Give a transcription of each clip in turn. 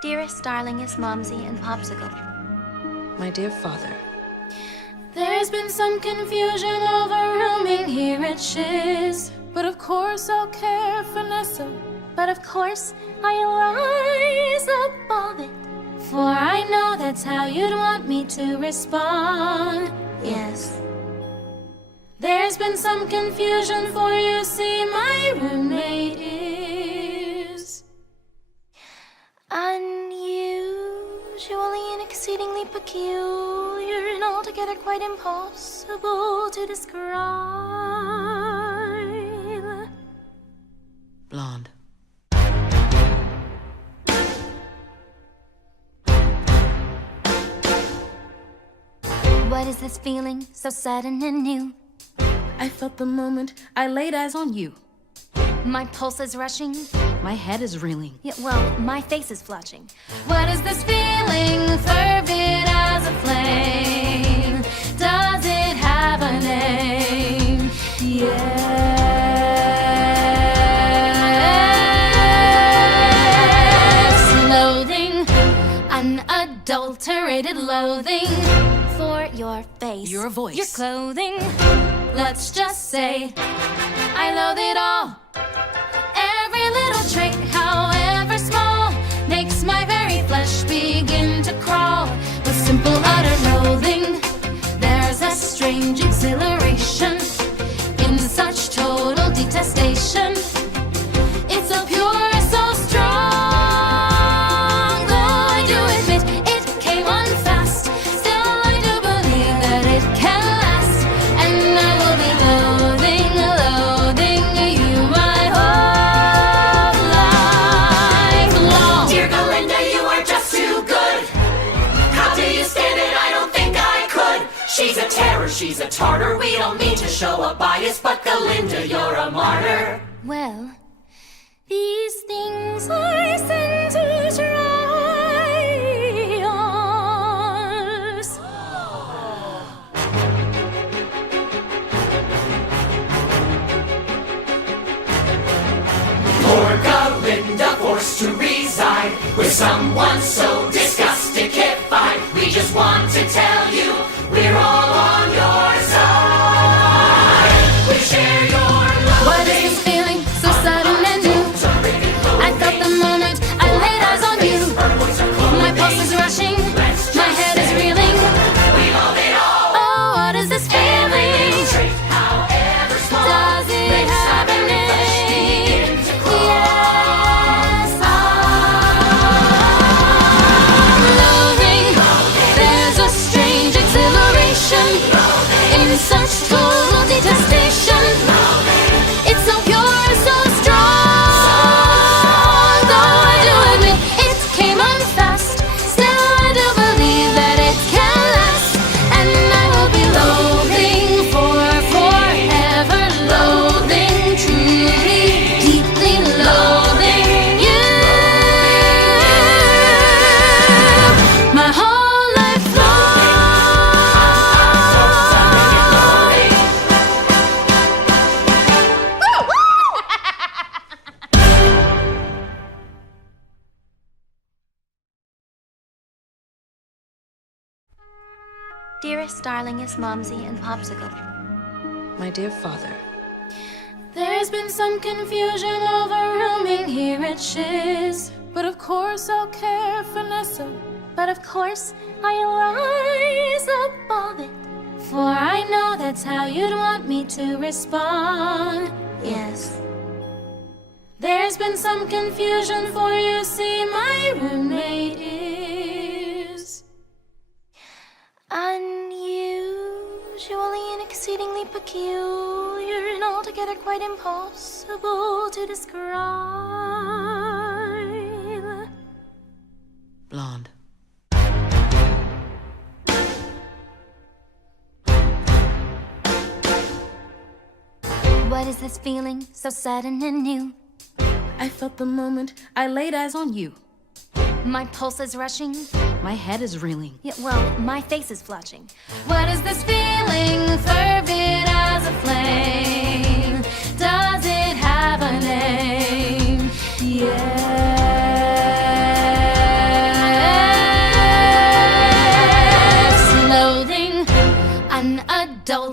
Dearest, darlingest Momsy and Popsicle. My dear father. There's been some confusion over rooming here at Shiz. But of course I'll care for Nessa. But of course, I'll rise above it. For I know that's how you'd want me to respond. Yes. There's been some confusion, for you see my roommate is unusually and exceedingly peculiar and altogether quite impossible to describe. Blonde. What is this feeling so sudden and new? I felt the moment I laid eyes on you. My pulse is rushing. My head is reeling. Yeah, well, my face is flushing. What is this feeling, fervid as a flame? Does it have a name? Yes. Loathing, unadulterated loathing For your face. Your voice. your clothing. Let's just say I loathe it all. Every little trait, however small, makes my very flesh begin to crawl. With simple utter loathing, there's a strange exhilaration in such total detestation. It's so pure, so strong. Though I do admit it came on fast, still I do believe that it can last. And I will be loathing, loathing you my whole life long. Dear Galinda, you are just too good. How do you stand it? I don't think I could. She's a terror, she's a tartar. We don't mean to show a bias, but Galinda, you're a martyr. Well, these things I send to try yours. Poor Galinda forced to reside with someone so disgustickified. We just want to tell you we're all on your side. We share your love. What is this feeling so sudden and new? I felt the moment I laid eyes on you. My pulse is rushing, my head is reeling. We love it all. Oh, what is this feeling? Trait, however small, Does it makes have a our very flesh begin name? to crawl. Yes, loathing. There's a strange exhilaration in such total detestation. It's so pure, so strong. Though I do admit it came on fast, still I do believe that it can last. And I will be loathing for forever, loathing, truly, deeply loathing you. My whole life Dearest, darlingest Momsy and Popsicle. My dear father. There's been some confusion over rooming here at Shiz. But of course I'll care for Nessa. But of course, I'll rise above it. For I know that's how you'd want me to respond. Yes. There's been some confusion, for you see my roommate is unusually and exceedingly peculiar and altogether quite impossible to describe. Blonde. What is this feeling so sudden and new? I felt the moment I laid eyes on you. My pulse is rushing. My head is reeling. Yeah, well, my face is flushing. What is this feeling, fervid as a flame? Does it have a name? Yes.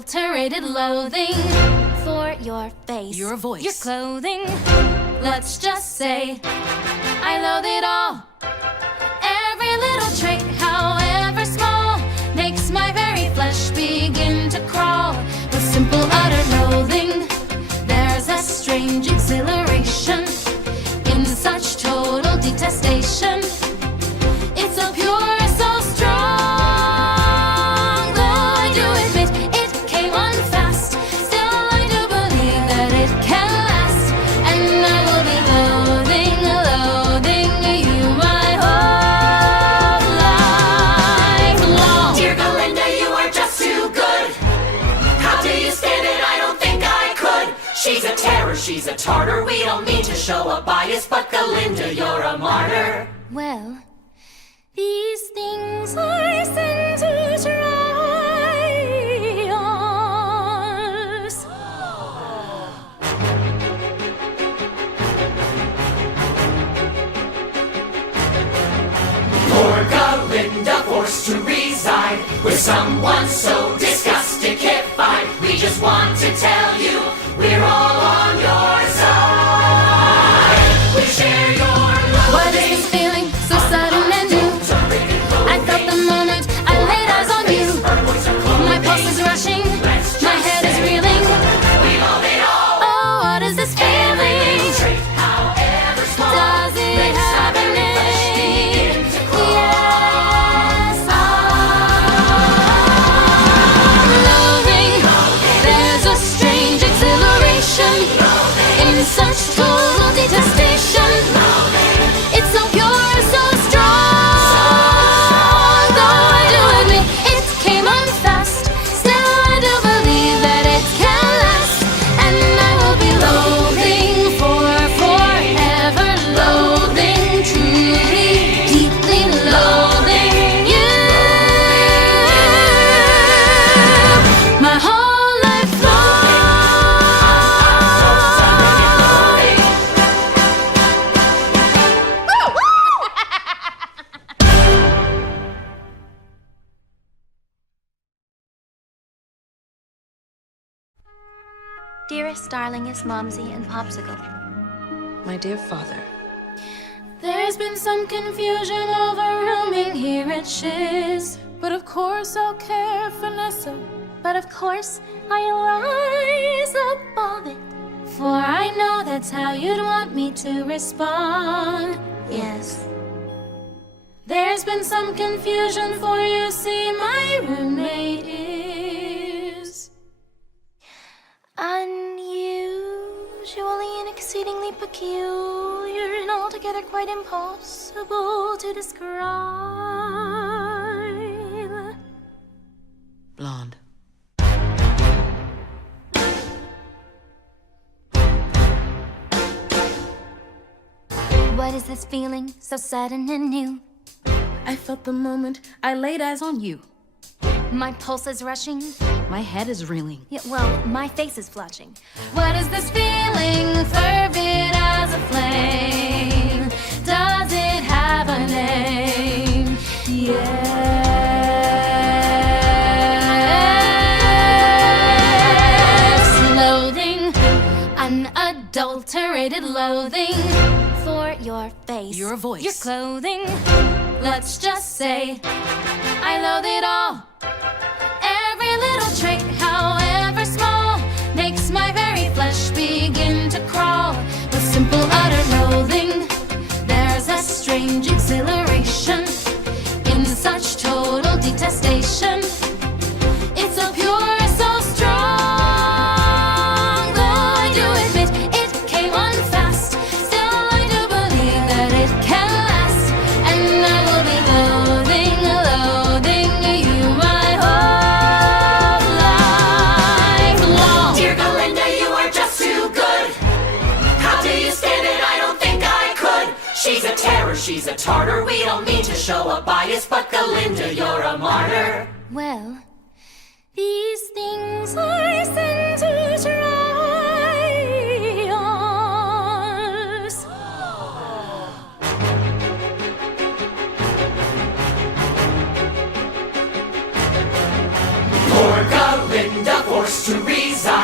unadulterated loathing For your face. Your voice. your clothing. Let's just say I loathe it all. Every little trick, however small, makes my very flesh begin to crawl. With simple utter loathing, there's a strange exhilaration in such total detestation. It's so pure, so strong. Though I do admit it came on fast, still I do believe that it can last. And I will be loathing, loathing you my whole life long. Dear Galinda, you are just too good. How do you stand it? I don't think I could. She's a terror, she's a tartar. We don't mean to show a bias, but Galinda, you're a martyr. Well, these things I send to try yours. Poor Galinda forced to reside with someone so disgustickified. We just want to tell you we're all on your side. We share your What is loathing. this feeling so sudden and new? I felt the moment I laid eyes on you. My pulse is rushing, my head is reeling. We love it all. Oh, what is this feeling? Trait, however small, Does it makes have a our very flesh begin name? to crawl. Yes, loathing. There's a strange exhilaration in such total detestation. It's so pure, so strong. Though I do admit it came on fast, still I do believe that it can last. And I will be loathing for forever, loathing, truly, deeply loathing you. My whole life Dearest, darlingest Momsy and Popsicle. My dear father. There's been some confusion over rooming here at Shiz. But of course I'll care for Nessa. But of course, I'll rise above it. For I know that's how you'd want me to respond. Yes. There's been some confusion, for you see my roommate is unusually and exceedingly peculiar and altogether quite impossible to describe. Blonde. What is this feeling so sudden and new? I felt the moment I laid eyes on you. My pulse is rushing. My head is reeling. Yeah, well, my face is flushing. What is this feeling, fervid as a flame? Does it have a name? Yes. Loathing, unadulterated loathing For your face. Your voice. your clothing. Let's just say I loathe it all. Every little trick, however small, makes my very flesh begin to crawl. With simple utter loathing, there's a strange exhilaration in such total detestation. It's so pure, so strong. Though I do admit it came on fast, still I do believe that it can last. And I will be loathing, loathing you my whole life long. Dear Galinda, you are just too good. How do you stand it? I don't think I could. She's a terror, she's a tartar. We don't mean to show a bias, but Galinda, you're a martyr. Well, these things I send to try yours. Poor Galinda forced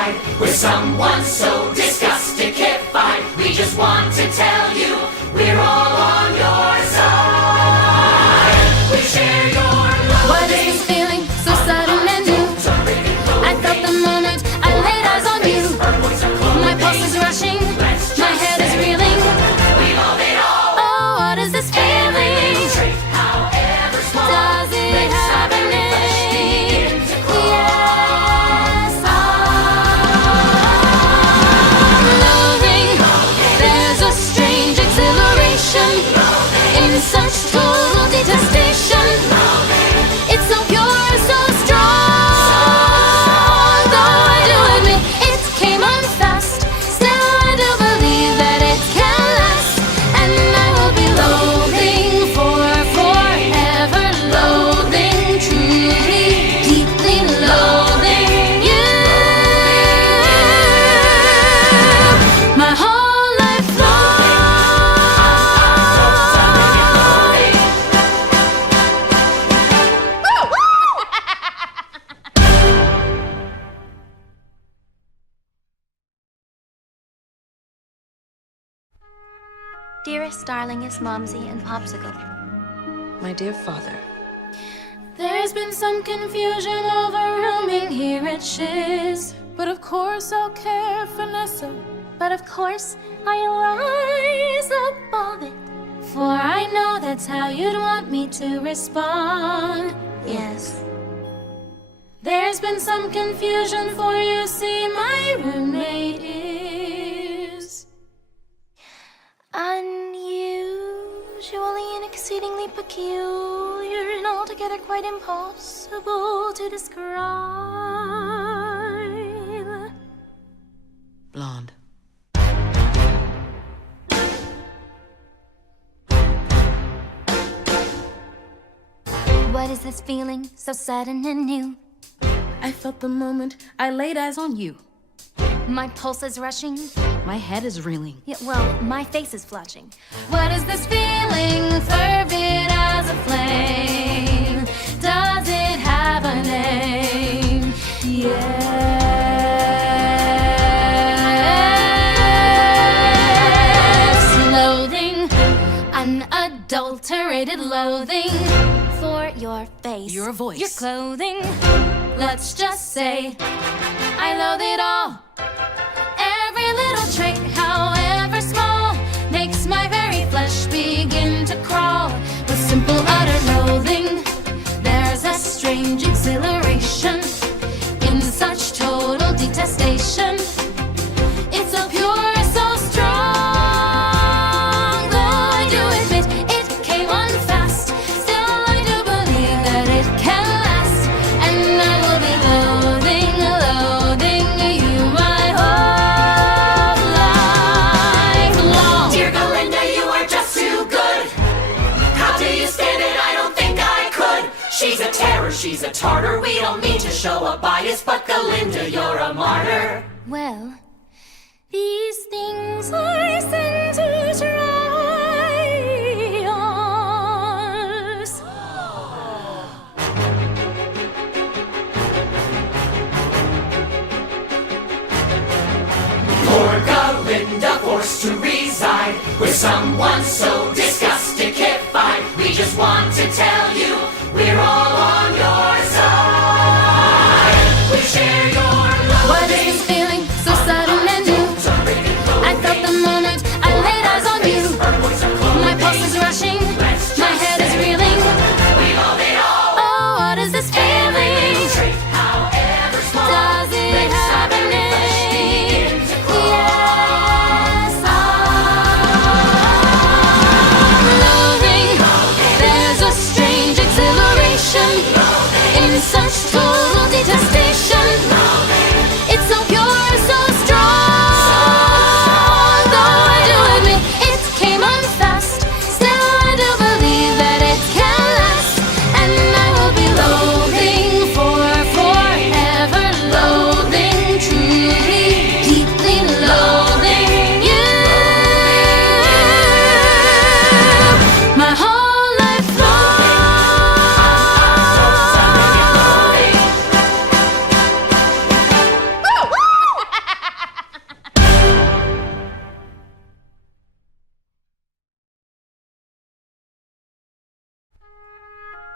reside with someone so disgusted-ified. We just want to tell you we're all on your side. We share your love. What is this feeling so sudden and new? I felt the moment I laid eyes on you. My pulse is rushing, my head is reeling. We love it all. Oh, what is this feeling? However small, Does it have a name? Yes, I'm loathing. There's a strange exhilaration in such total detestation. It's so pure, so strong. Though I do admit it came on fast, still I do believe that it can last. And I will be loathing for forever, loathing, truly, deeply loathing you. My whole life Dearest, darlingest Momsy and Popsicle. My dear father, There's been some confusion over rooming here at Shiz. But of course I'll care for Nessa. But of course, I'll rise above it. For I know that's how you'd want me to respond. Yes. There's been some confusion, for you see my roommate is unusually and exceedingly peculiar and altogether quite impossible to describe. blonde. What is this feeling so sudden and new? I felt the moment I laid eyes on you. My pulse is rushing. My head is reeling. Yeah, well, my face is flushing. What is this feeling, fervid as a flame? Does it have a name? Yes. Loathing, unadulterated loathing For your face. Your voice. your clothing. Let's just say I loathe it all. Every little trick, however small, makes my very flesh begin to crawl. With simple utter loathing, there's a strange exhilaration in such total detestation. It's so pure, so strong. Though I do admit it came on fast, still I do believe that it can last. And I will be loathing, loathing you my whole life long. Dear Galinda, you are just too good. How do you stand it? I don't think I could. She's a terror, she's a tartar. We don't mean to show a bias, but Galinda, you're a martyr. Well, these things I send to try us. Poor Galinda forced to reside with someone so disgusted-ified. We just want to tell you we're all on your side. We share your love. What is this feeling so sudden and new? I felt the moment I laid eyes on you. My pulse is rushing, my head is reeling. We love it all. Oh, what is this feeling? However small, Does it have a name? Yes, I'm loathing. There's a strange exhilaration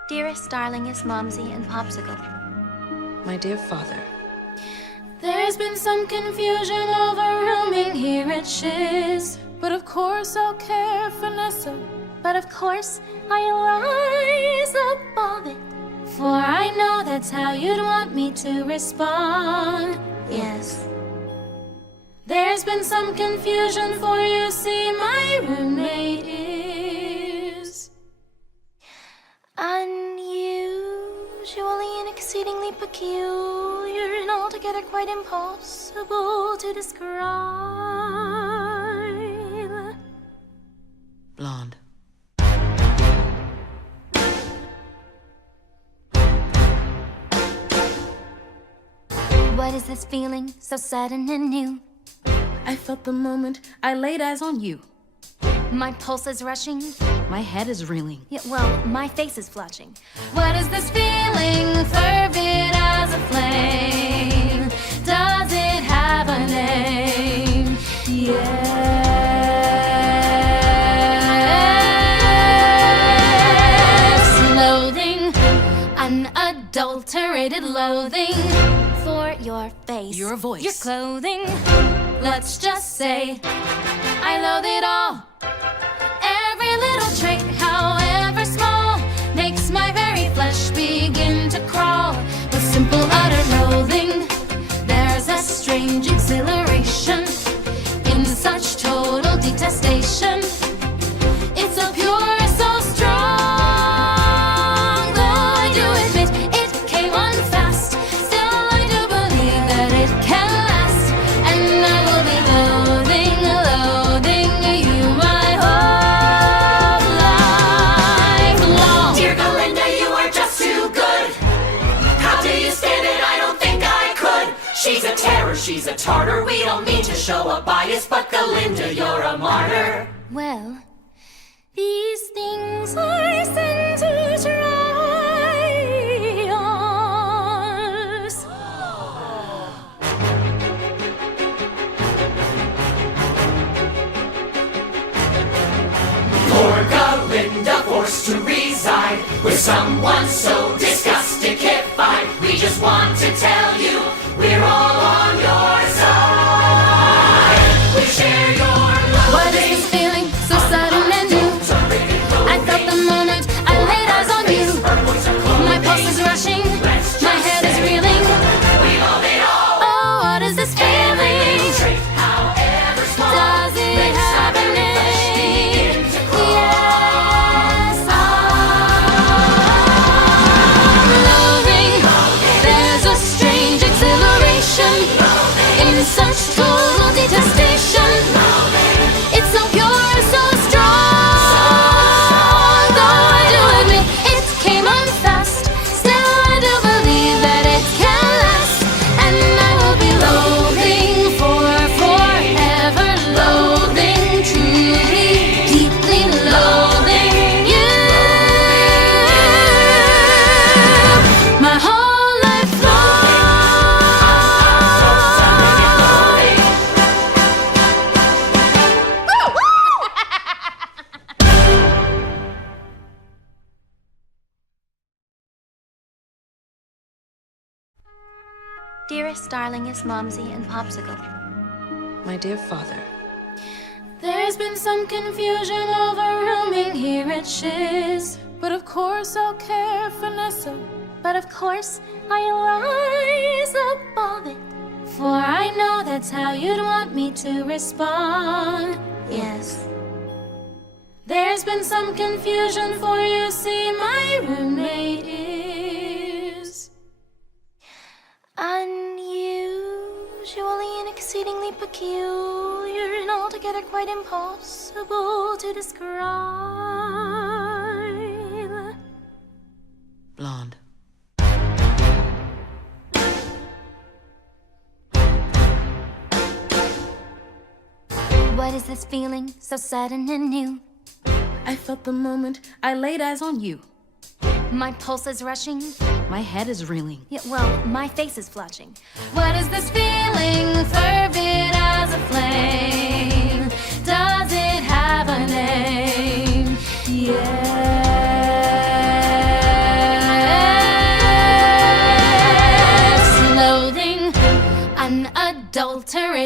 Dearest, darlingest Momsy and Popsicle. My dear father. There's been some confusion over rooming here at Shiz. But of course I'll care for Nessa. But of course, I'll rise above it. For I know that's how you'd want me to respond. Yes. There's been some confusion, for you see, my roommate is unusually and exceedingly peculiar and altogether quite impossible to describe. Blonde. What is this feeling so sudden and new? I felt the moment I laid eyes on you. My pulse is rushing. My head is reeling. Yeah, well, my face is flushing. What is this feeling, fervid as a flame? Does it have a name? Yes. Loathing, unadulterated loathing For your face. Your voice. your clothing. Let's just say I loathe it all. Every little trick, however small, makes my very flesh begin to crawl. With simple utter loathing, there's a strange exhilaration in such total detestation. It's so pure, so strong. Though I do admit it came on fast, still I do believe that it can last. And I will be loathing, loathing you my whole life long. Dear Galinda, you are just too good. How do you stand it? I don't think I could. She's a terror, she's a tartar. We don't mean to show a bias, but Galinda, you're a martyr. Well, these things I send to try us. Poor Galinda forced to reside with someone so disgustickified. We just want to tell you we're all on your side. We share your love. What is this feeling so sudden and new? I felt the moment I laid eyes on you. My pulse is rushing, my head is reeling. We love it all. Oh, what is this feeling? Trait, however small, Does it makes have a our very flesh begin name? to crawl. Yes, loathing. There's a strange exhilaration in such total detestation. It's so pure, so strong. Though I do admit it came on fast, still I do believe that it can last. And I will be loathing for forever, loathing, truly, deeply loathing you. My whole life Dearest, darlingest Momsy and Popsicle. My dear father. There's been some confusion over rooming here at Shiz. But of course I'll care for Nessa. But of course, I'll rise above it. For I know that's how you'd want me to respond. Yes. There's been some confusion, for you see, my roommate is unusually and exceedingly peculiar and altogether quite impossible to describe. Blonde. What is this feeling so sudden and new? I felt the moment I laid eyes on you. My pulse is rushing. My head is reeling. Yeah, well, my face is flushing. What is this feeling, fervid as a flame? Does it have a name? Yes.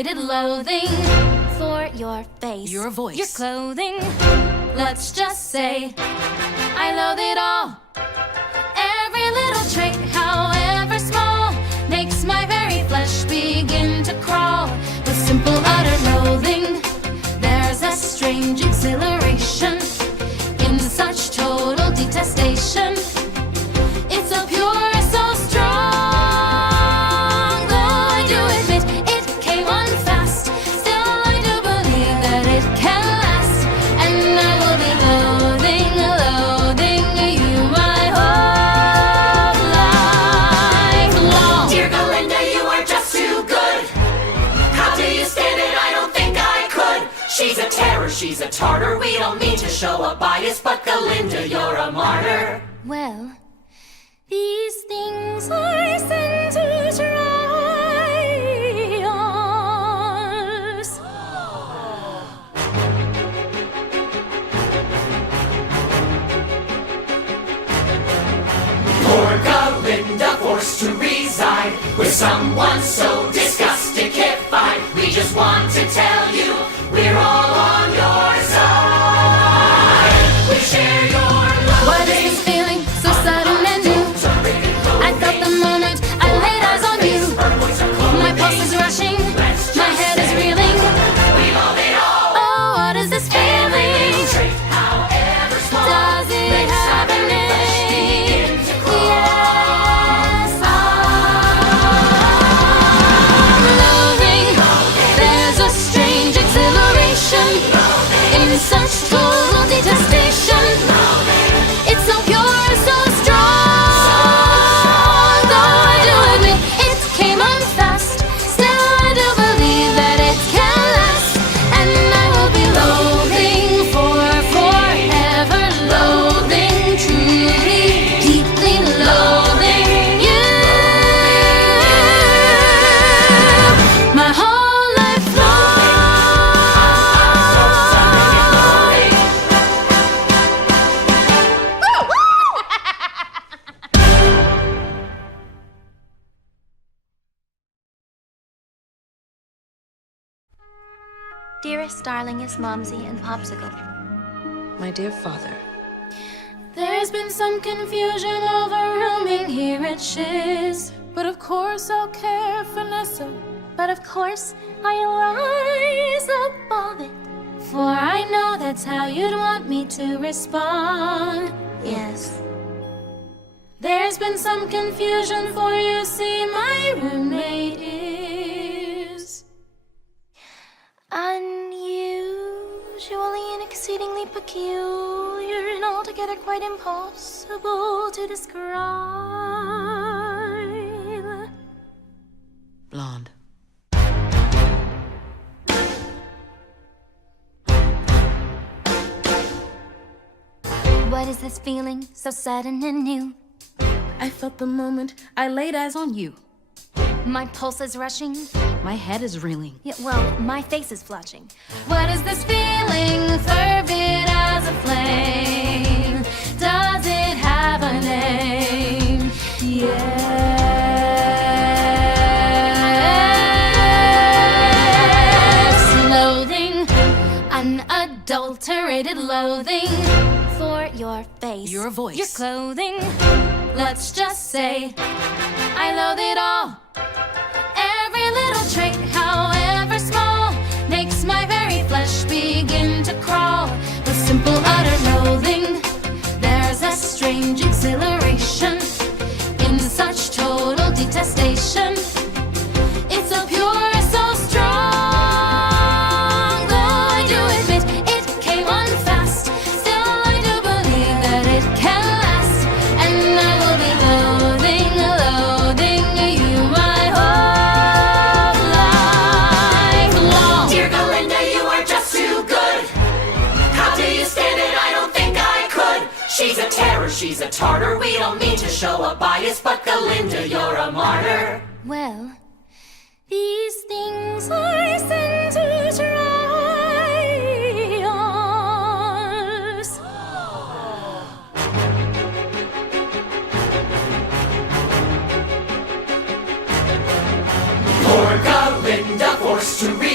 unadulterated loathing For your face. Your voice. your clothing. Let's just say I loathe it all. Every little trick, however small, makes my very flesh begin to crawl. With simple utter loathing, there's a strange exhilaration in such total detestation. It's so pure, so strong. Though I do admit it came on fast, still I do believe that it can last. And I will be loathing, loathing you my whole life long. Dear Galinda, you are just too good. How do you stand it? I don't think I could. She's a terror, she's a tartar. We don't mean to show a bias, but Galinda, you're a martyr. Well, these things I send to try us. Poor Galinda forced to reside with someone so disgustickified. We just want to tell you we're all on your side. We share your love. What is this feeling so sudden and new? I felt the moment I laid eyes on you. My pulse is rushing, my head is reeling. We love it all. Oh, what is this feeling? Trait, however small, Does it makes have a our very flesh name? begin to crawl. Yes, loathing. There's a strange exhilaration in such total detestation. It's so pure, so strong. Though I do admit it came on fast, still I do believe that it can last. And I will be loathing for forever, loathing truly, deeply loathing you. My whole life Dearest, darlingest Momsy and Popsicle. My dear father, There's been some confusion over rooming here at Shiz. But of course I'll care for Nessa. But of course, I'll rise above it. For I know that's how you'd want me to respond. Yes. There's been some confusion, for you see my roommate is unusually and exceedingly peculiar and altogether quite impossible to describe. blonde. What is this feeling so sudden and new? I felt the moment I laid eyes on you. My pulse is rushing. My head is reeling. Yeah, well, my face is flushing. What is this feeling, fervid as a flame? Does it have a name? Yes, loathing, unadulterated loathing For your face. Your voice. your clothing. Let's just say I loathe it all. Every little trick, however small, makes my very flesh begin to crawl. With simple utter loathing, there's a strange exhilaration in such total detestation. It's so pure, so strong. Though I do admit it came on fast, still I do believe that it can last. And I will be loathing, loathing you my whole life long. Dear Galinda, you are just too good. How do you stand it? I don't think I could. She's a terror, she's a tartar. We don't mean to show a bias, but Galinda, you're a martyr. Well, these things I send to try us. Poor Galinda forced to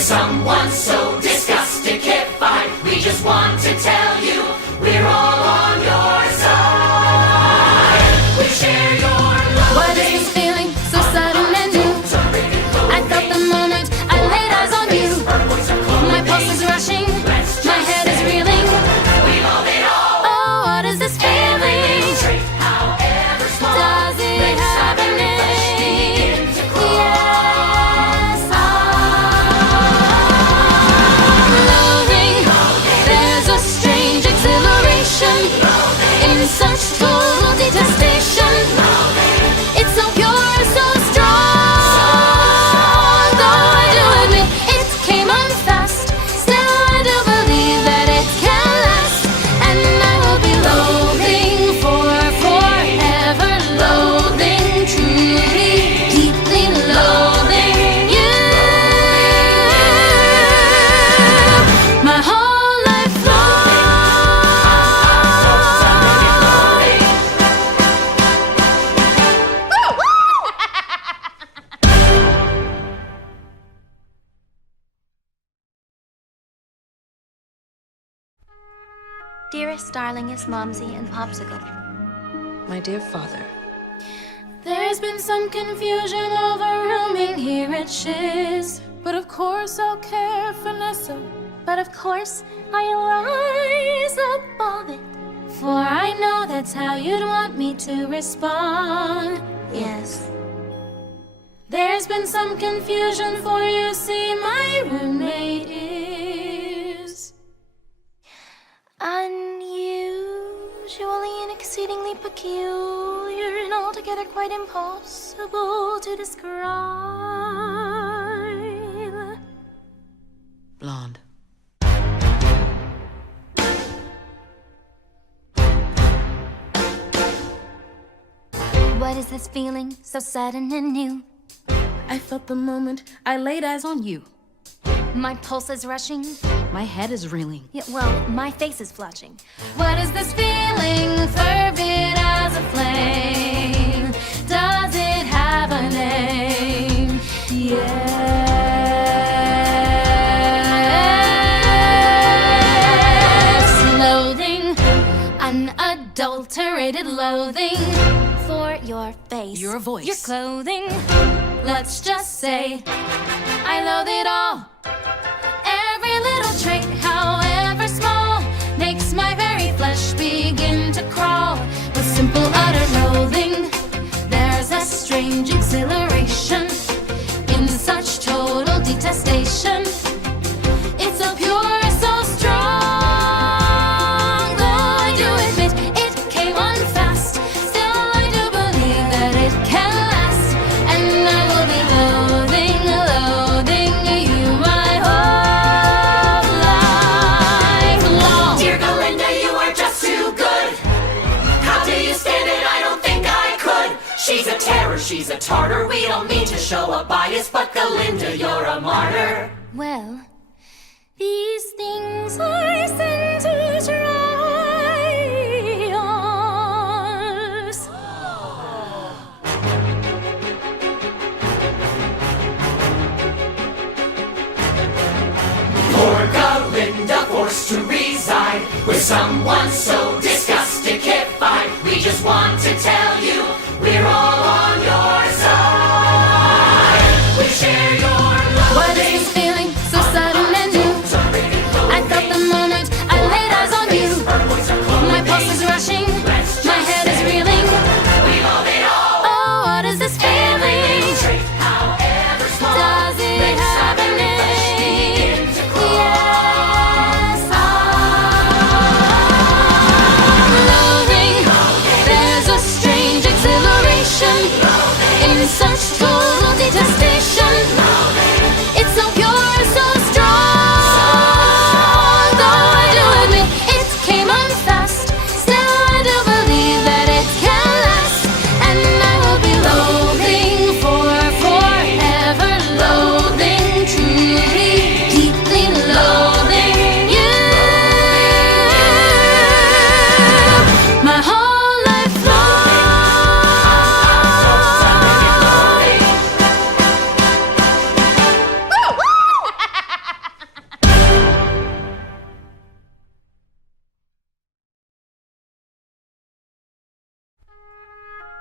with someone so disgustified. We just want to tell you we're all on your side. We share your love. What is this feeling so sudden and new? I felt the moment I laid eyes on you. My pulse is rushing, my head is reeling. We love it all. Oh, what is this feeling? However small, Does it have a name? Yes, loathing. There's a strange exhilaration in such total detestation. It's so pure, so strong. Though I do admit it came on fast, still I do believe that it can last. And I will be loathing for forever, loathing, truly, deeply loathing you. My whole life Dearest, darlingest Momsy and Popsicle. My dear father, There's been some confusion over rooming here at Shiz. But of course I'll care for Nessa. But of course, I'll rise above it. For I know that's how you'd want me to respond. Yes. There's been some confusion, for you see my roommate is unusually and exceedingly peculiar and altogether quite impossible to describe. blonde. What is this feeling so sudden and new? I felt the moment I laid eyes on you. My pulse is rushing. My head is reeling. Yeah, well, my face is flushing. What is this feeling, fervid as a flame? Does it have a name? Yes. Loathing, unadulterated loathing For your face. Your voice. your clothing. Let's just say I loathe it all. Every little trait, however small, makes my very flesh begin to crawl. With simple utter loathing, there's a strange exhilaration in such total detestation. It's so pure, so strong. Though I do admit it came on fast, still I do believe that it can last. And I will be loathing, loathing you my whole life long. Dear Galinda, you are just too good. How do you stand it? I don't think I could. She's a terror, she's a tartar. We don't mean to show a bias, but Galinda, you're a martyr. Well, these things I sent to try us. Poor Galinda forced to reside with someone so disgustified. We just want to tell you we're all on your side. We share your love. What is this feeling so sudden and new? I felt the moment I laid eyes on you. My pulse is rushing, my head is reeling. We love it all. Oh, what is this feeling? However small, Does it have a name? Yes, loathing. There's a strange exhilaration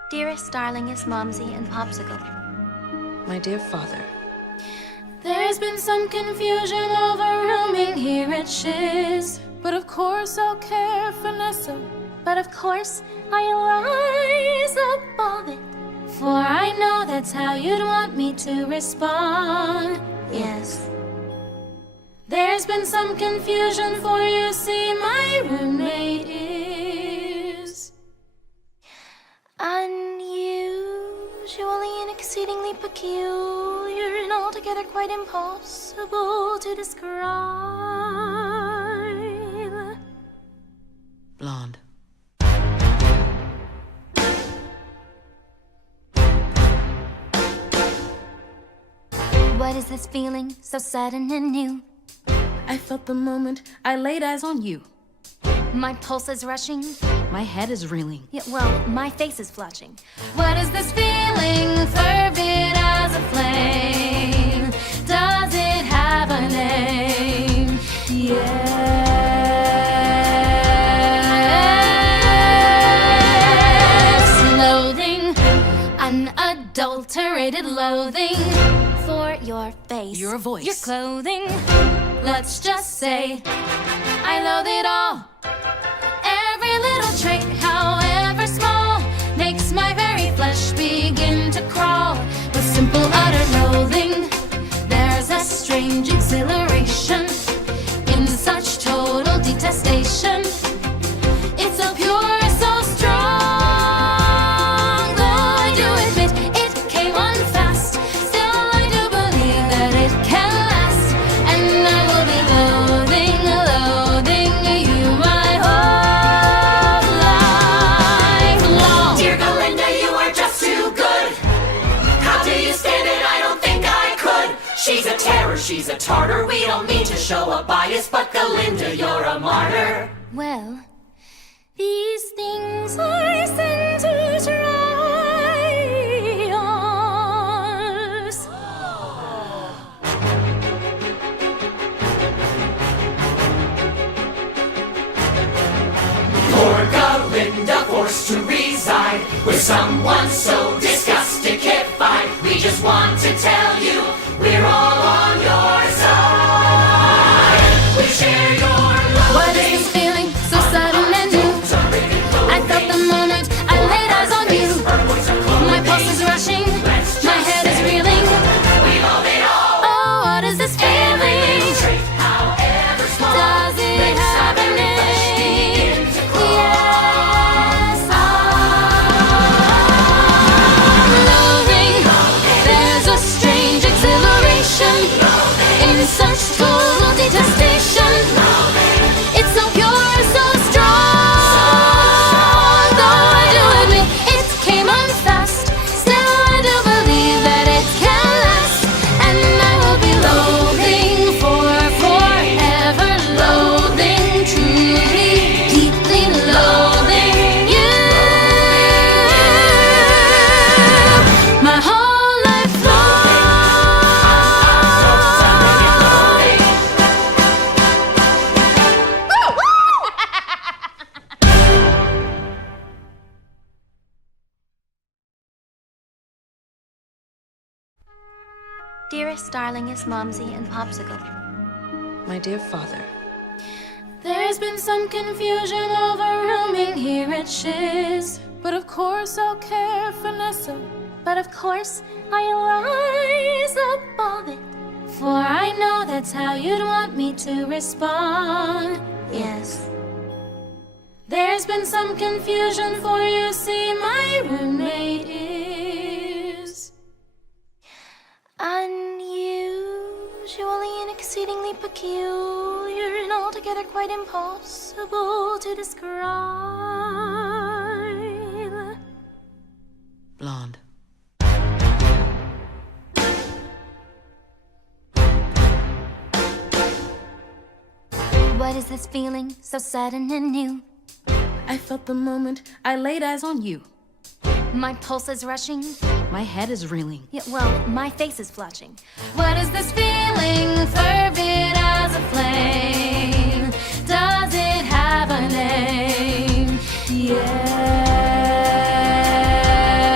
Dearest, darlingest Momsy and Popsicle. My dear father. There's been some confusion over rooming here at Shiz. But of course I'll care, Vanessa. But of course, I'll rise above it. For I know that's how you'd want me to respond. Yes. There's been some confusion, for you see, my roommate is unusually and exceedingly peculiar and altogether quite impossible to describe. Blonde. What is this feeling so sudden and new? I felt the moment I laid eyes on you. My pulse is rushing. My head is reeling. Yeah, well, my face is flushing. What is this feeling, fervid as a flame? Does it have a name? Yes. Loathing, unadulterated loathing For your face. Your voice. your clothing. Let's just say I loathe it all. Every little trait, however small, makes my very flesh begin to crawl. With simple utter loathing, there's a strange exhilaration in such total detestation. It's so pure, so strong. Though I do admit it came on fast, still I do believe that it can last. And I will be loathing, loathing you my whole life long. Dear Galinda, you are just too good. How do you stand it? I don't think I could. She's a terror, she's a tartar. We don't mean to show a bias, but Galinda, you're a martyr. Well, these things I send to try us. Poor Galinda forced to reside with someone so disgusted-kified. We just want to tell you we're all on your side. We share your love. What is this feeling so sudden and new? I felt the moment I laid eyes on you. My pulse is rushing, my head is reeling. We love it all. Oh, what is this feeling? Trait, however small, Does it makes have a our very flesh begin name? to crawl. Yes, loathing. There's a strange exhilaration in such total detestation. It's so pure, so strong. Though I do admit it came on fast, still I do believe that it can last. And I will be loathing for forever, loathing, truly, deeply loathing you. My whole life Dearest, darlingest Momsy and Popsicle. My dear father. There's been some confusion over rooming here at Shiz. But of course I'll care, Vanessa. But of course, I'll rise above it. For I know that's how you'd want me to respond. Yes. There's been some confusion, for you see, my roommate is unusually and exceedingly peculiar and altogether quite impossible to describe. Blonde. What is this feeling so sudden and new? I felt the moment I laid eyes on you. My pulse is rushing. My head is reeling. Yeah, well, my face is flushing. What is this feeling, fervid as a flame? Does it have a name? Yes.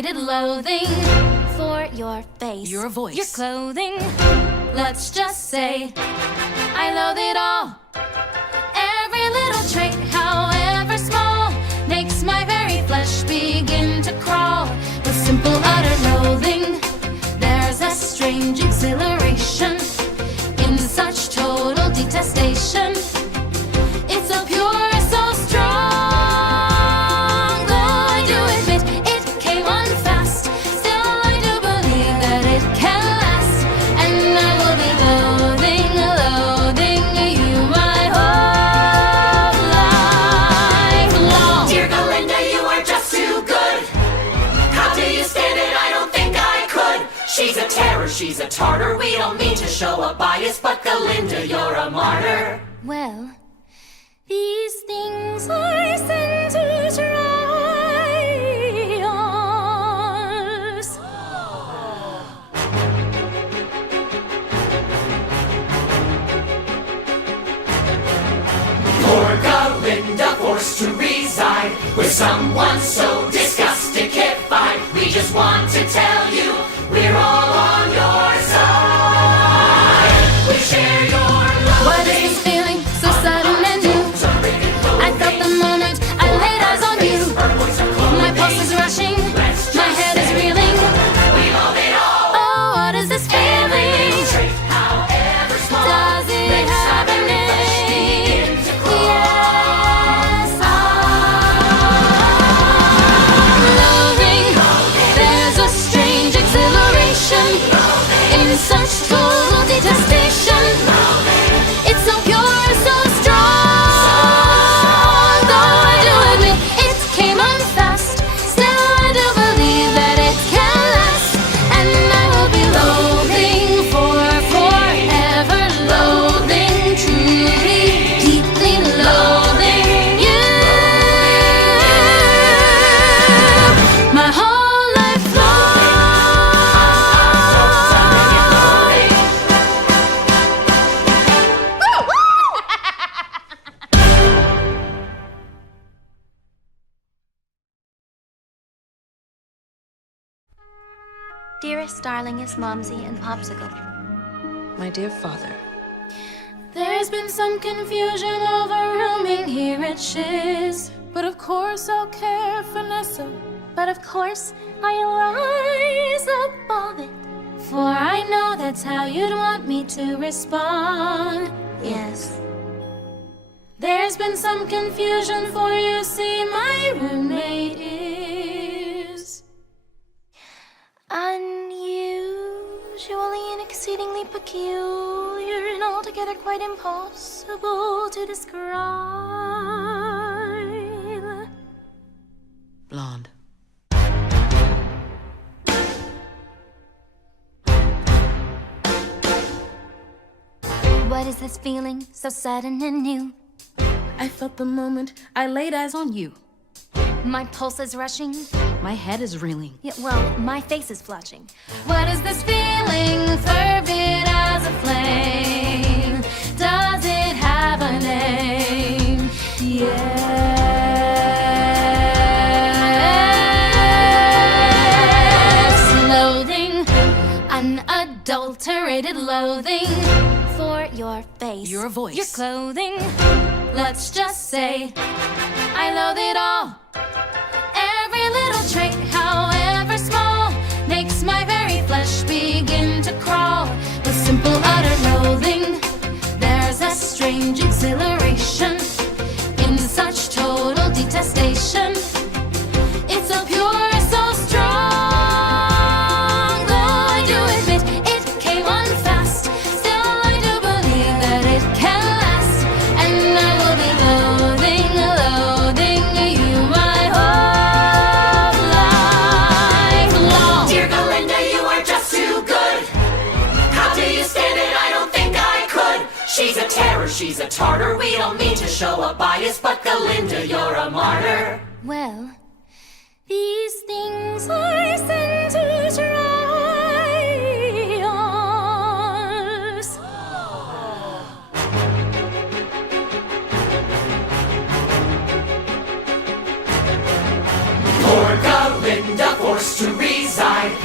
unadulterated loathing For your face. Your voice. your clothing. Let's just say I loathe it all. Every little trick, however small, makes my very flesh begin to crawl. With simple utter loathing, there's a strange exhilaration in such total detestation. It's so pure, so strong. Though I do admit it came on fast, still I do believe that it can last. And I will be loathing, loathing you my whole life long. Dear Galinda, you are just too good. How do you stand it? I don't think I could. She's a terror, she's a tartar. We don't mean to show a bias, but Galinda, you're a martyr. Well, these things I send to try us. Poor Galinda forced to reside with someone so disgustickified. We just want to tell you we're all on your side. We share your love. What is this feeling so sudden and new? I felt the moment I laid eyes on you. My pulse is rushing, my head is reeling. We love it all. Oh, what is this feeling? Trait, however small, Does it makes have a our very flesh begin name? to crawl. Yes, loathing. There's a strange exhilaration in such total detestation. It's so pure, so strong. Though I do admit it came on fast, still I do believe that it can last. And I will be loathing for forever, loathing, truly, deeply loathing you. My whole life Dearest, darlingest Momsy and Popsicle. My dear father, There's been some confusion over rooming here at Shiz. but of course I'll care for Nessa. But of course, I'll rise above it. For I know that's how you'd want me to respond. Yes. There's been some confusion, for you see, my roommate is unusually and exceedingly peculiar and altogether quite impossible to describe. Blonde. What is this feeling so sudden and new? I felt the moment I laid eyes on you. My pulse is rushing. My head is reeling. Yeah, well, my face is flushing. What is this feeling, fervid as a flame? Does it have a name? Yes. Loathing, unadulterated loathing For your face. Your voice. your clothing. Let's just say I loathe it all. Every little trick, however small, makes my very flesh begin to crawl. With simple utter loathing, there's a strange exhilaration in such total detestation. It's so pure, so strong. Though I do admit it came on fast, still I do believe that it can last. And I will be loathing, loathing you my whole life long. Dear Galinda, you are just too good. How do you stand it? I don't think I could. She's a terror, she's a tartar. We don't mean to show a bias, but Galinda, you're a martyr. Well, these things I send to try us. Poor Galinda forced to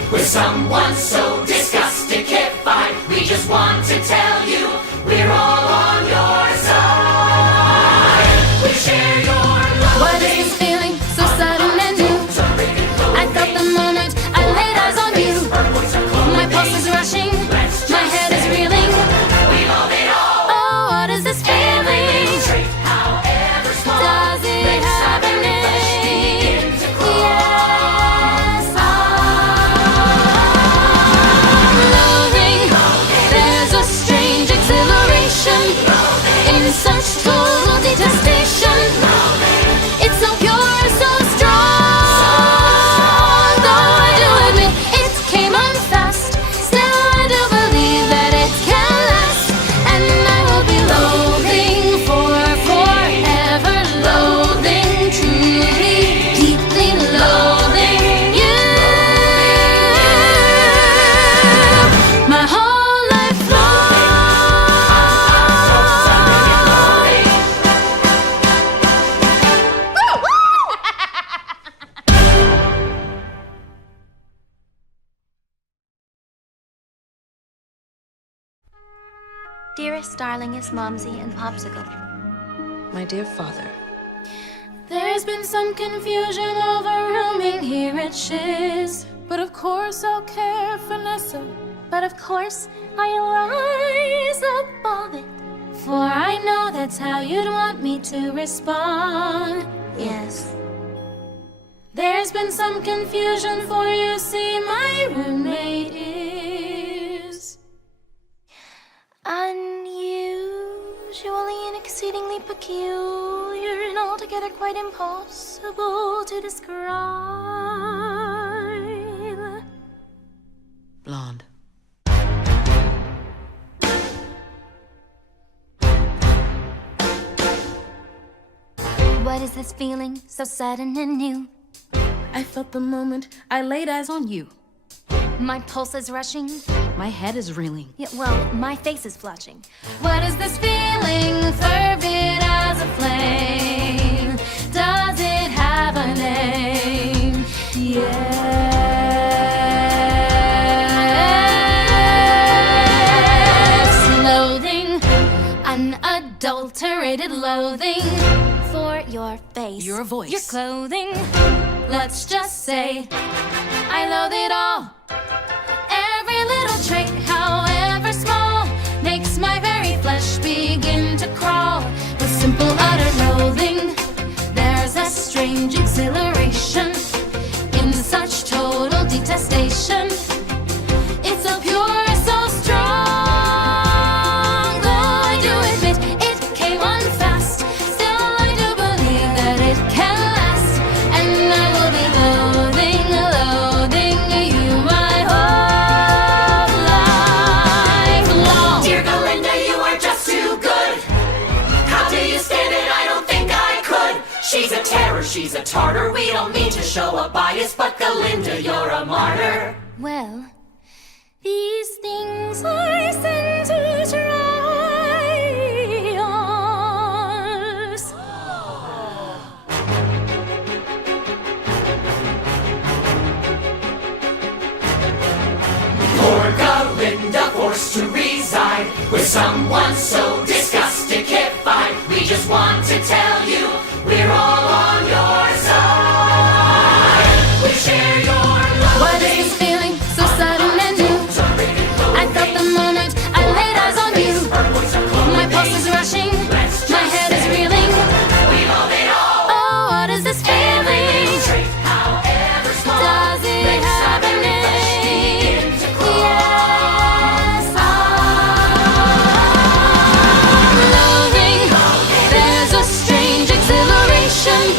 with someone so disgustified. We just want to tell you we're all on your side. We share your love. What is this feeling so sudden and new? I felt the moment I laid eyes on you. My pulse is rushing, my head is reeling. We love it all. Oh, what is this feeling? However small, Does it have a name? Yes, loathing. There's a strange exhilaration in such total detestation. It's so pure, so strong. Though I do admit it came on fast, still I do believe that it can last. And I will be loathing for forever, loathing, truly, deeply loathing you. My whole life Dearest, darlingest Momsy and Popsicle. My dear father, There's been some confusion over rooming here at Shiz. But of course I'll care for Nessa. But of course, I'll rise above it. For I know that's how you'd want me to respond. Yes. There's been some confusion, for you see my roommate is unusually and exceedingly peculiar and altogether quite impossible to describe. blonde. What is this feeling so sudden and new? I felt the moment I laid eyes on you. My pulse is rushing. My head is reeling. Yeah, well, my face is flushing. What is this feeling, fervid as a flame? Does it have a name? Yes. Loathing, unadulterated loathing For your face. Your voice. your clothing. Let's just say I loathe it all. Every little trait, however small, makes my very flesh begin to crawl. With simple utter loathing, there's a strange exhilaration in such total detestation. It's so pure, so strong. Though I do admit it came on fast, still I do believe that it can last. And I will be loathing, loathing you my whole life long. Dear Galinda, you are just too good. How do you stand it? I don't think I could. She's a terror, she's a tartar. We don't mean to show a bias, but Galinda, you're a martyr. Well, these things I send to try us. Poor Galinda forced to reside with someone so disgustified. We just want to tell you we're all on your side. We share your love. What is this feeling so sudden and new? I felt the moment I laid eyes on you. My pulse is rushing, my head is reeling. We love it all. Oh, what is this feeling? However small, Does it have a name? Yes, loathing. There's a strange exhilaration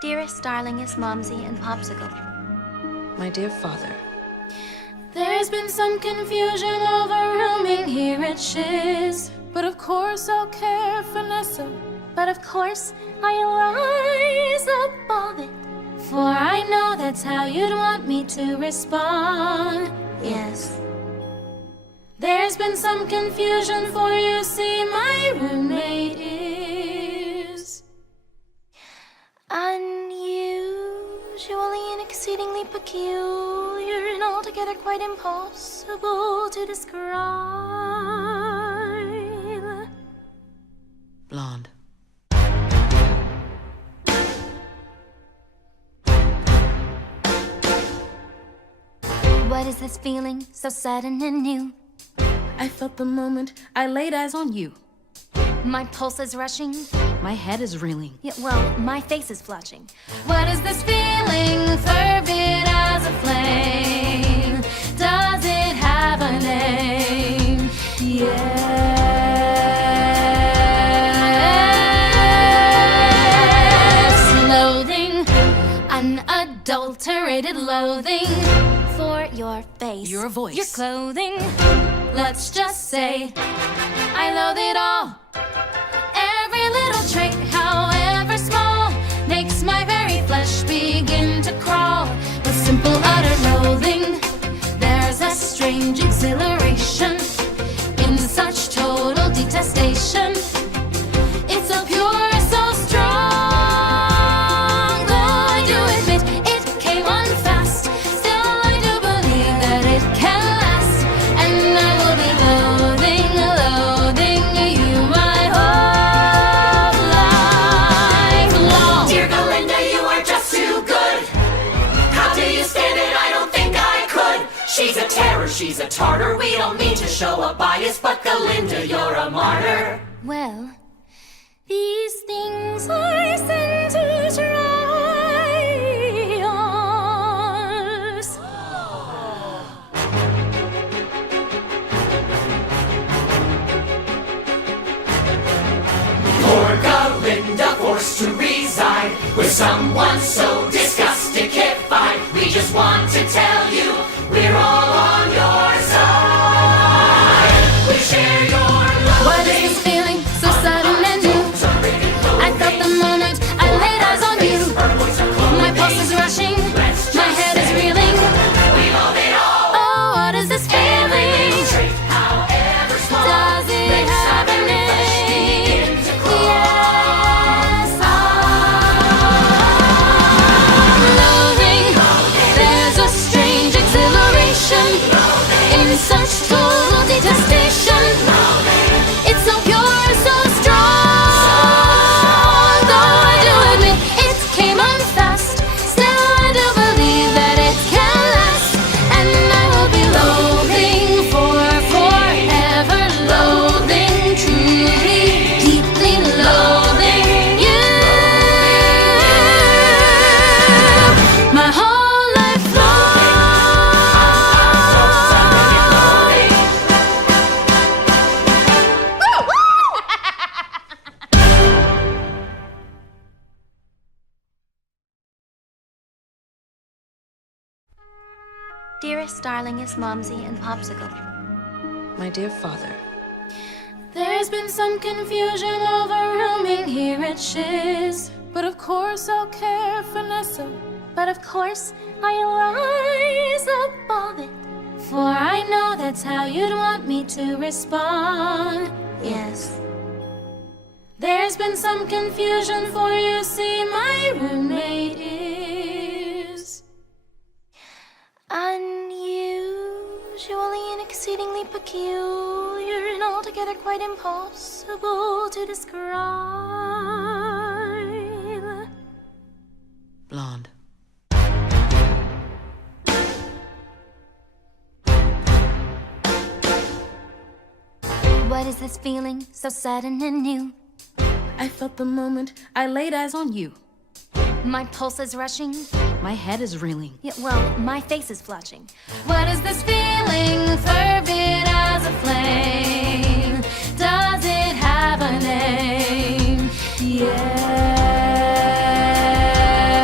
Dearest, darlingest Momsy and Popsicle. My dear father. There's been some confusion over rooming here at Shiz. But of course I'll care, Vanessa. But of course, I'll rise above it. For I know that's how you'd want me to respond. Yes. There's been some confusion, for you see, my roommate is unusually and exceedingly peculiar and altogether quite impossible to describe. Blonde. What is this feeling so sudden and new? I felt the moment I laid eyes on you. My pulse is rushing. My head is reeling. Yeah, well, my face is flushing. What is this feeling, fervid as a flame? Does it have a name? Yes. Loathing, unadulterated loathing For your face. Your voice. your clothing. Let's just say I loathe it all. Every little trick, however small, makes my very flesh begin to crawl. With simple utter loathing, there's a strange exhilaration in such total detestation. It's so pure, so strong. Though I do admit it came on fast, still I do believe that it can last. And I will be loathing, loathing you my whole life long. Dear Galinda, you are just too good. How do you stand it? I don't think I could. She's a terror, she's a tartar. We don't mean to show a bias, but Galinda, you're a martyr. Well, these things I send to try us. Poor Galinda forced to reside with someone so disgusted-kified. We just want to tell you we're all on your side. We share your love. What is this feeling so sudden and new? I felt the moment I laid eyes on you. My pulse is rushing, my head is reeling. We love it all. Oh, what is this feeling? However small, Does it makes have a our very flesh begin name? to crawl. Yes, loathing. There's a strange exhilaration in such total detestation. It's so pure, so strong. Though I do admit it came on fast, still I do believe that it can last. And I will be loathing for forever, loathing, truly, deeply loathing you. My whole life Dearest, darlingest Momsy and Popsicle. My dear father. There's been some confusion over rooming here at Shiz. But of course I'll care, Vanessa. But of course, I'll rise above it. For I know that's how you'd want me to respond. Yes. There's been some confusion, for you see, my roommate is unusually and exceedingly peculiar and altogether quite impossible to describe. Blonde. What is this feeling so sudden and new? I felt the moment I laid eyes on you. My pulse is rushing. My head is reeling. Yeah, well, my face is flushing. What is this feeling, fervid as a flame? Does it have a name? Yes.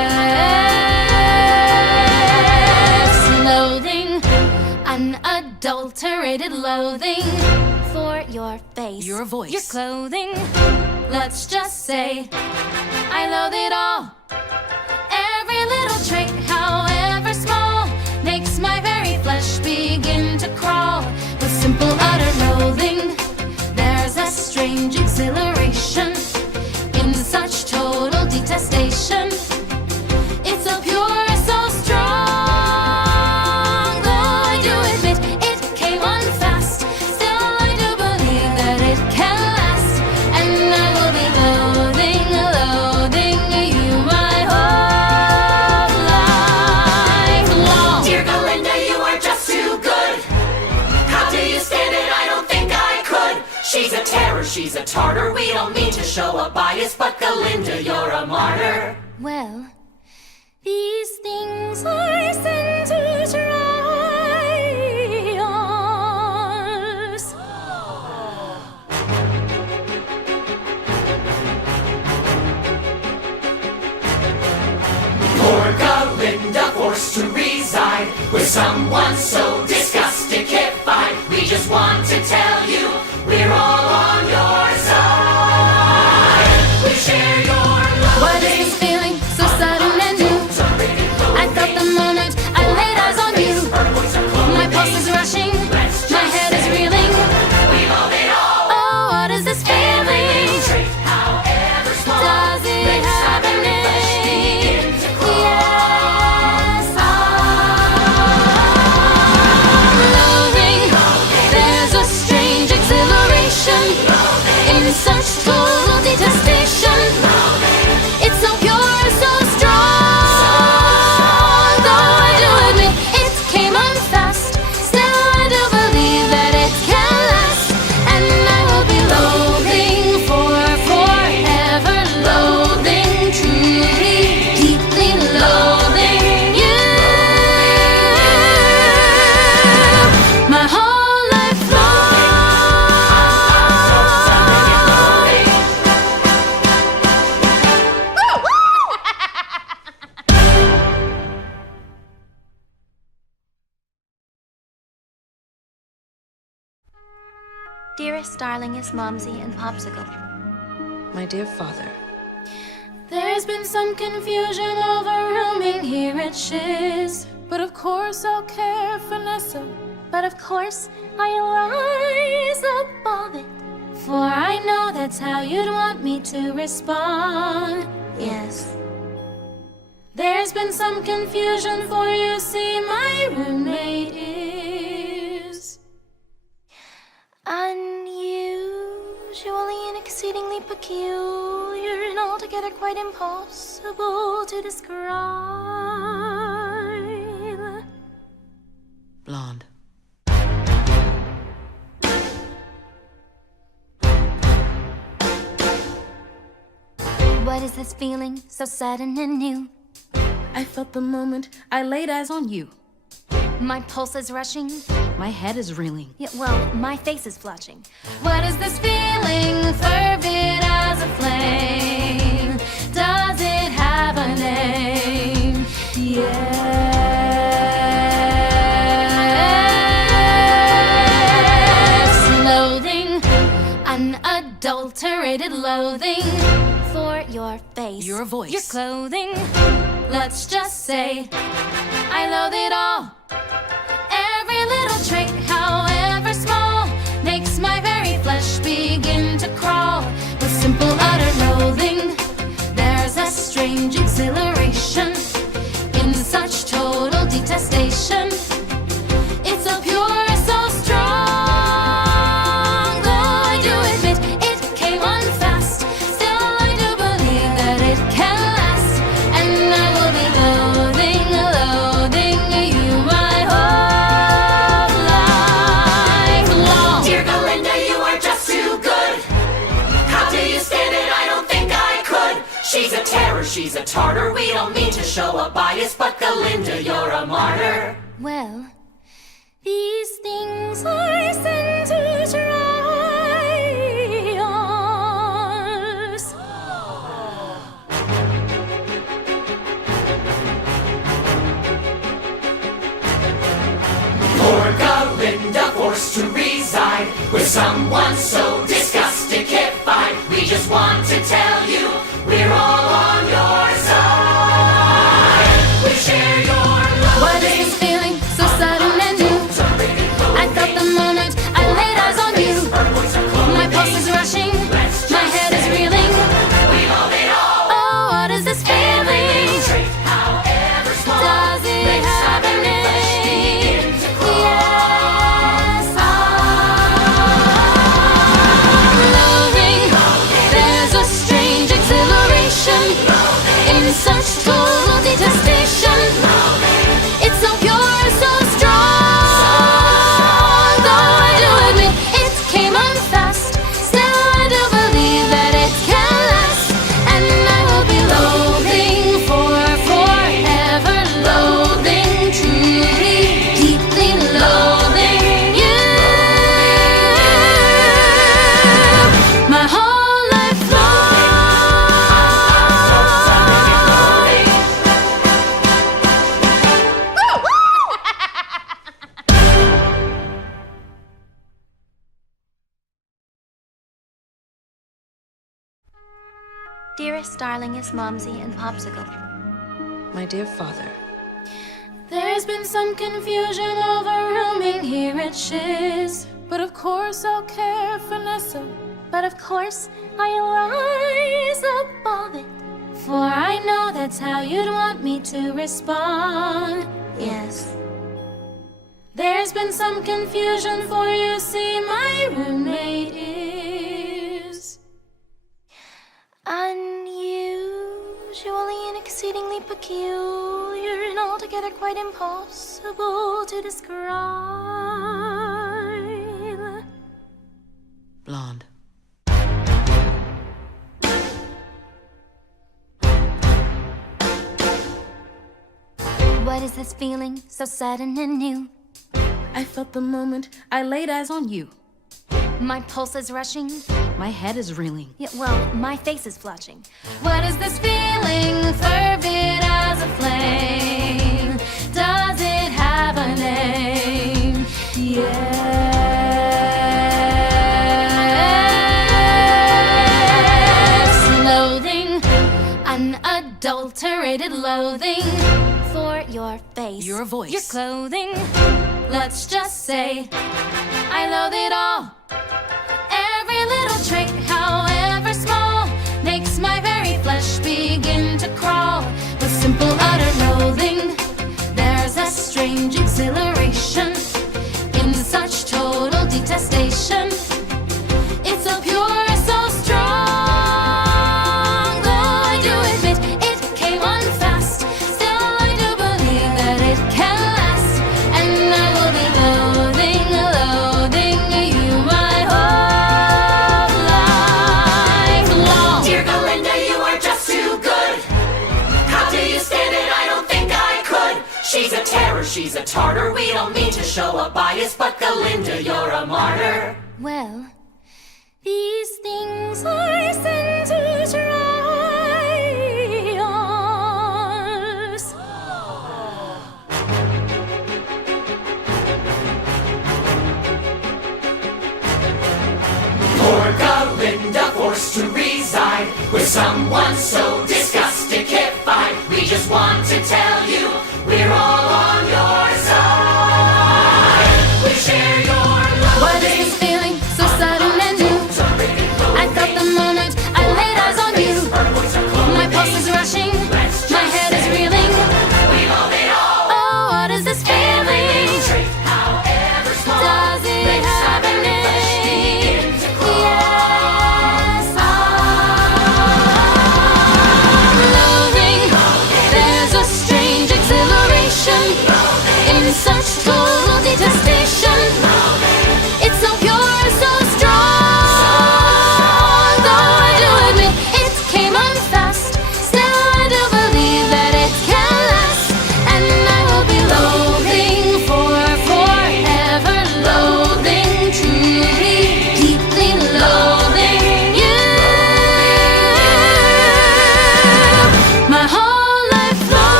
unadulterated loathing For your face. Your voice. your clothing. Let's just say I loathe it all. Every little trick, however small, makes my very flesh begin to crawl. With simple utter loathing, there's a strange exhilaration in such total detestation. It's so pure, so strong. Though I do admit it came on fast, still I do believe that it can last. And I will be loathing, loathing you my whole life long. Dear Galinda, you are just too good. How do you stand it? I don't think I could. She's a terror, she's a tartar. We don't mean to show a bias, but Galinda, you're a martyr. Well, these things I send to try yours. Poor Galinda forced to reside with someone so disgusting-ified. We just want to tell you we're all on your side. We share your love. What is this feeling so sudden and new? I felt the moment I laid eyes on you. My pulse is rushing, my head is reeling. We love it all. Oh, what is this feeling? However small, Does it have a name? Yes, loathing. There's a strange exhilaration in such total detestation. It's so pure, so strong. Though I do admit it came on fast, still I do believe that it can last. And I will be loathing for forever, loathing, truly, deeply loathing you. My whole life Dearest, darlingest Momsy and Popsicle. My dear father. There's been some confusion over rooming here at Shiz. But of course I'll care for Nessa. But of course, I'll rise above it. For I know that's how you'd want me to respond. Yes. There's been some confusion, for you see, my roommate is unusually and exceedingly peculiar and altogether quite impossible to describe. Blonde. What is this feeling so sudden and new? I felt the moment I laid eyes on you. My pulse is rushing. My head is reeling. Yeah, well, my face is flushing. What is this feeling, fervid as a flame? Does it have a name? Yes, loathing, unadulterated loathing For your face. Your voice. your clothing. Let's just say I loathe it all. Every little trick, however small, makes my very flesh begin to crawl. With simple utter loathing, there's a strange exhilaration in such total detestation. It's so pure, so strong. Though I do admit it came on fast, still I do believe that it can last. And I will be loathing, loathing you my whole life long. Dear Galinda, you are just too good. How do you stand it? I don't think I could. She's a terror, she's a tartar. We don't mean to show a bias, but Galinda, you're a martyr. Well, these things I send to try yours. Poor Galinda forced to reside with someone so disgustified. We just want to tell you we're all on your side. We share your love. What is this feeling so sudden and new? I felt the moment I laid eyes on you. My pulse is rushing, my head is reeling. We love it all. Oh, what is this feeling? However small, Does it have a name? Yes, loathing. There's a strange exhilaration in such total detestation. It's so pure, so strong. Though I do admit it came on fast, still I do believe that it can last. And I will be loathing for forever, loathing, truly, deeply loathing you. My whole life Dearest, darlingest Momsy and Popsicle. My dear father, There's been some confusion over rooming here at Shiz. but of course I'll care for Nessa. But of course, I'll rise above it. For I know that's how you'd want me to respond. Yes. There's been some confusion, for you see, my roommate is unusually and exceedingly peculiar and altogether quite impossible to describe. Blonde. What is this feeling so sudden and new? I felt the moment I laid eyes on you. My pulse is rushing. My head is reeling. Yeah, well, my face is flushing. What is this feeling, fervid as a flame? Does it have a name? Yes. Loathing, unadulterated loathing For your face. Your voice. your clothing. Let's just say I loathe it all. Every little trick, however small, makes my very flesh begin to crawl. With simple utter loathing, there's a strange exhilaration in such total detestation. It's so pure, so strong. Though I do admit it came on fast, still I do believe that it can last. And I will be loathing, loathing you my whole life long. Dear Galinda, you are just too good. How do you stand it? I don't think I could. She's a terror, she's a tartar. We don't mean to show a bias, but Galinda, you're a martyr. Well, these things I send to try us. Poor Galinda forced to reside with someone so disgustified. We just want to tell